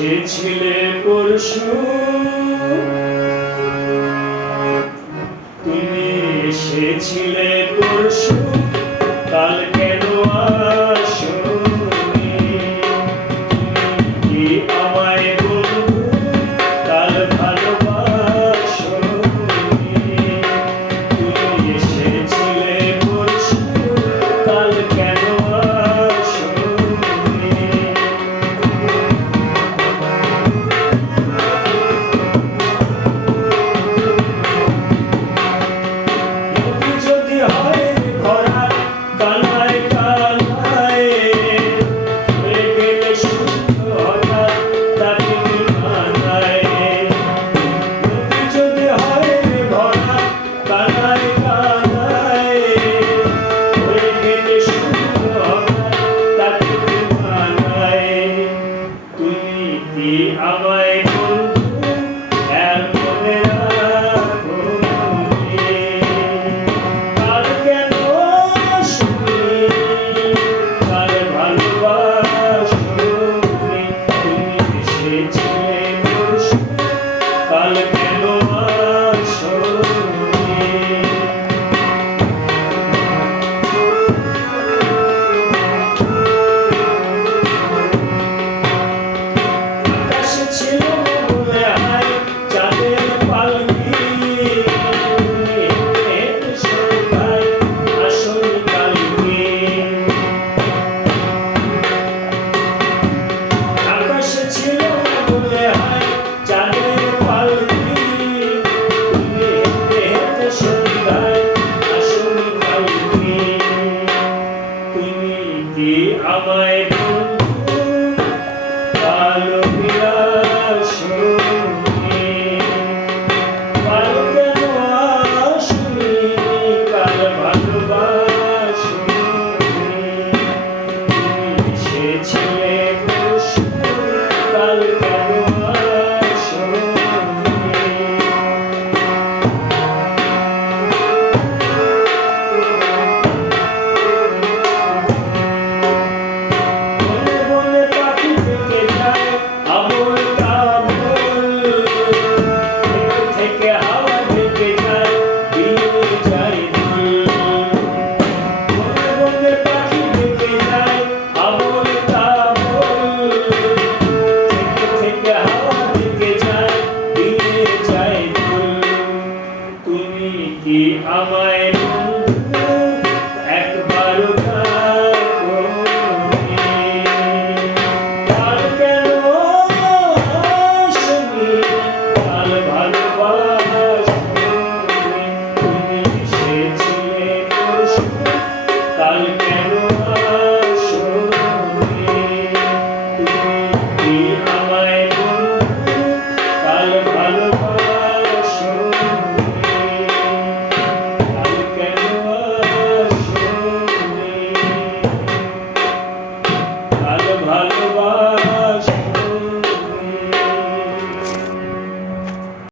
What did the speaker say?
এসেছিলে পরশু, তুমি এসেছিলে পরশু, কাল কেন আসোনি? কি আমায় বন্ধু কাল ভালোবাসোনি? তুমি এসেছিলে পরশু, কাল কেন আসোনি? যদি হয় ভরা কানায় কানায় হয়ে গেলে সুন্দর তাকে মানায়। যদি হয় ভরা কানায় কানায় হয়ে গেলে সুন্দর তাকে মানায়। তুমি কি আমায় বন্ধু এর মনে রাখো? কাল কেন আসোনি? কাল ভালোবাসোনি? তুমি এসেছিলে পরশু, কাল কেন আসোনি? আকাশে ছিল মনে হয় চাঁদের পালকি, সন্ধ্যায় আসনি কালকে। আকাশে ছিল মনে হয় চাঁদের পালকি, তুমি হেঁটে হেঁটে সন্ধ্যায় আসনি কালকে। তুমি কি আমায় বন্ধু ভালোবাসোনি? কাল কেন আসোনি? কাল ভালোবাসোনি? তুমি এসেছিলে পরশু, কাল